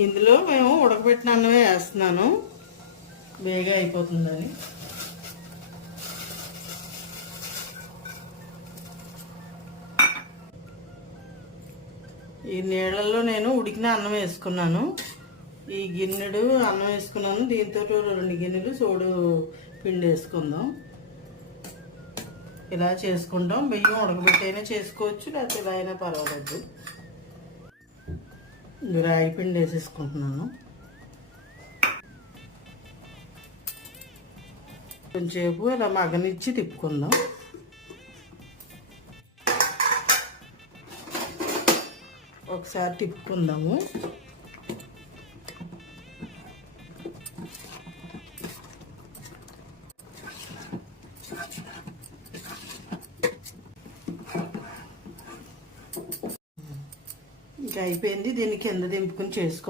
ఇందులో మేము ఉడకబెట్టిన అన్నమే వేస్తున్నాను, బేగా అయిపోతుందని. ఈ నీళ్ళల్లో నేను ఉడికిన అన్నం వేసుకున్నాను. ఈ గిన్నెడు అన్నం వేసుకున్నాను, దీంతో 2 గిన్నెలు సోడు పిండి వేసుకుందాం. ఇలా చేసుకుంటాం. బియ్యం ఉడకబెట్టైనా చేసుకోవచ్చు, లేకపోతే ఇలా అయినా పర్వాలేదు. రాగి పిండి వేసేసుకుంటున్నాను. కొంచెంసేపు ఇలా మగ్గనిచ్చి తిప్పుకుందాం. ఒకసారి తిప్పుకుందాము. ఇంకా అయిపోయింది. దీన్ని కింద దింపుకుని చేసుకో.